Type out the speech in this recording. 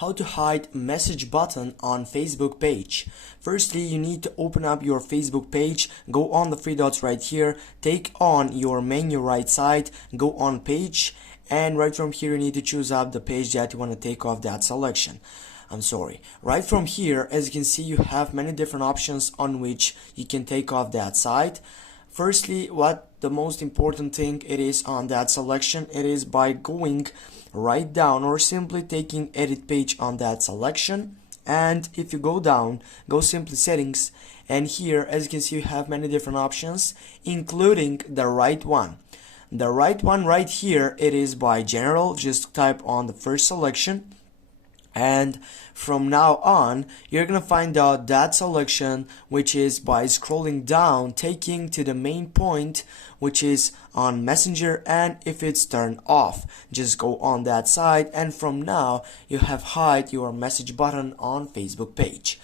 how to hide message button on Facebook page. Firstly, you need to open up your Facebook page, go on the three dots right here, take on your menu right side, go on page, and right from here you need to choose up the page that you want to take off that selection. Right from here, as you can see, you have many different options on which you can take off that site. Firstly, what the most important thing it is on that selection, it is by going right down or simply taking edit page on that selection. And if you go down, go simply settings, and here as you can see you have many different options, including the right one. The right one right here, it is by general. Just type on the first selection, and from now on you're gonna find out that selection, which is by scrolling down, taking to the main point, which is on Messenger, and if it's turned off, just go on that side, and from now you have hide your message button on Facebook page.